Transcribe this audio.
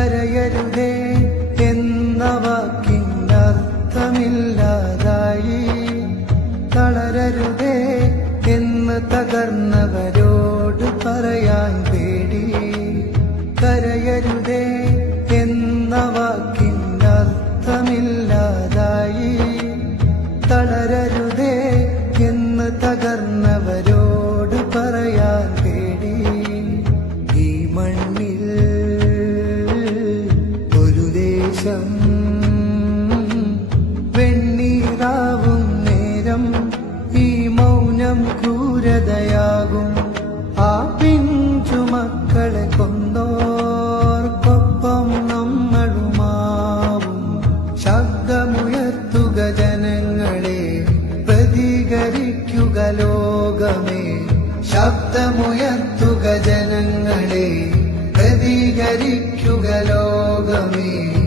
കരയരുതേ എന്ന വാക്കിനർത്ഥമില്ലാതായി. തളരരുതേ എന്ന് തകർന്നവരോട് പറയാൻ പേടി. കരയരുതേ എന്ന വാക്കിനർത്ഥമില്ലാതായി. തളരരുതേ എന്ന് തകർന്നവരോട് പറയാൻ പേടി. ഈ മണ്ണിൽ ഒരു ദേശം വെണ്ണീറാവും നേരം ഈ മൗനം ക്രൂരതയാകും. ആ പിഞ്ചുമക്കളെ കൊന്നോർക്കൊപ്പം നമ്മളുമാവും. ശബ്ദമുയർത്തുക ജനങ്ങളെ, പ്രതികരിക്കുക ലോകമേ. ശബ്ദമുയർത്തുക ജനങ്ങളെ, പ്രതികരിക്കുക ലോകമേ.